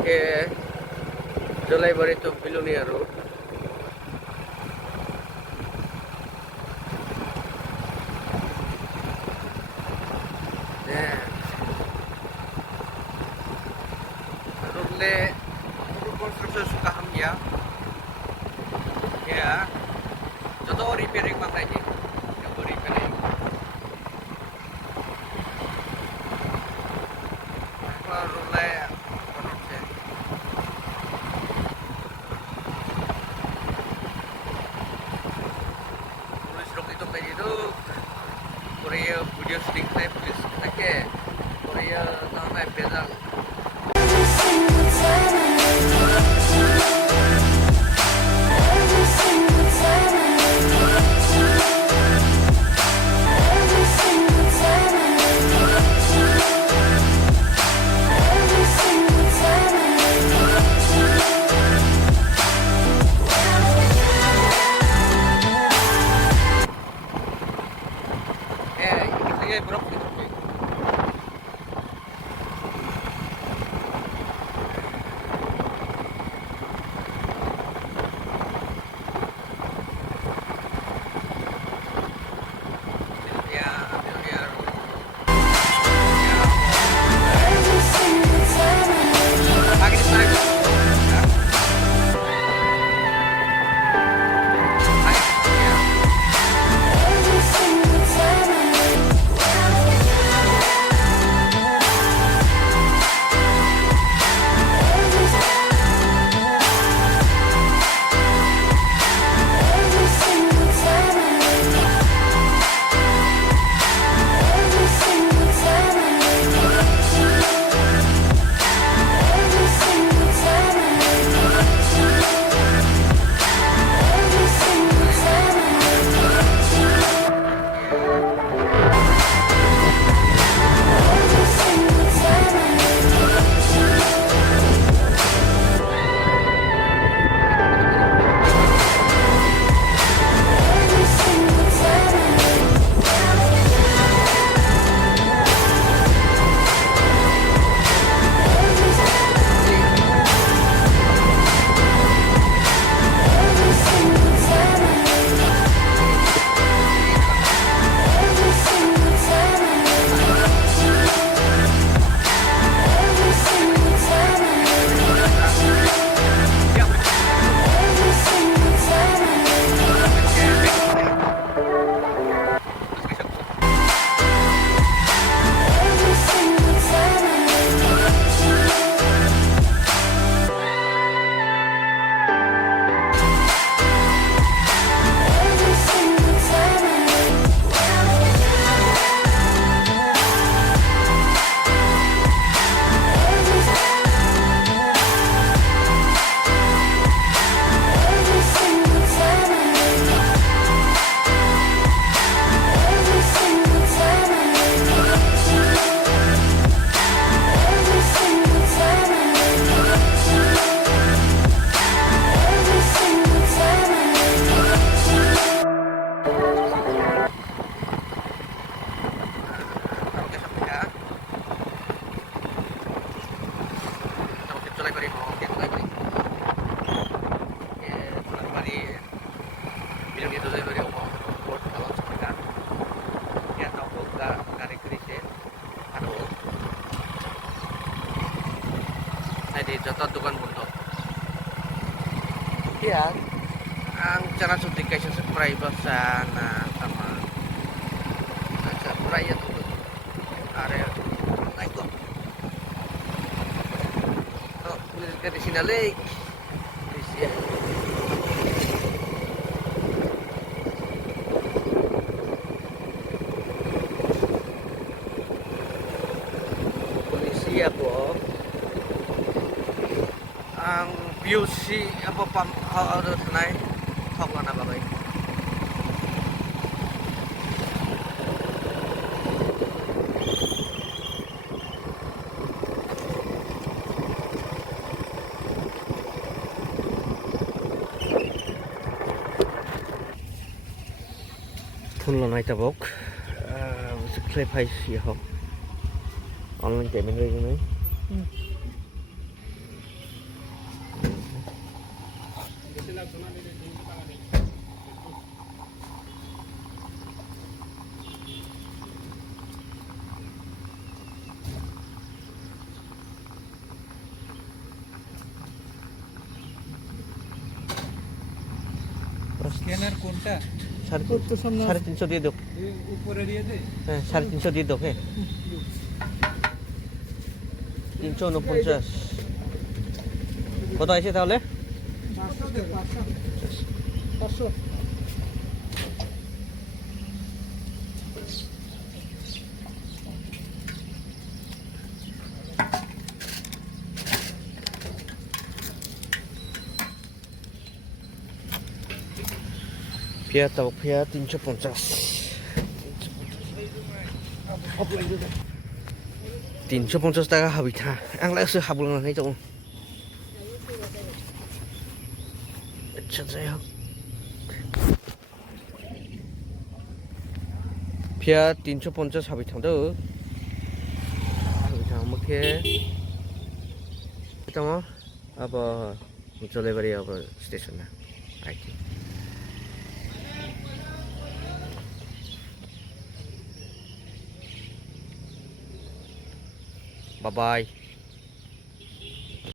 ke Jolaibari Belonia Road. Roadle construction suka hamnya, ya. Contoh repairing makanya, yang repairing. Roadle Korea video sedikit saya tulis pakai Korea tanah pedang. Ini bro. Di contoh tukan buntok. Iya, ang cara suntik kayak subscriber sana sama subscribe untuk area naik kok. Oh, di sini lagi. Di sini. Polisi ya, Bob. Ang view si apa pam harus naik kok mana bagai phun lo này ta bốc sức play hay gì không online chạy bên đây nữa scanner কোনটা? 350 দিয়ে দাও। উপরে দিয়ে দে। হ্যাঁ 350 দিয়ে দাও। হ্যাঁ 349 কত আছে তাহলে? 500 পেঁয়াজ তাও পেঁয়াজ 350 350 টাকা হাবি থা आंलायसो हाबलांनानै दं আচ্ছা যাই হোক পেঁয়াজ 350 हाबि थांदो हाबि थांबाखे दङ अब जलाइबारि अब स्टेसना आइथि Bye bye.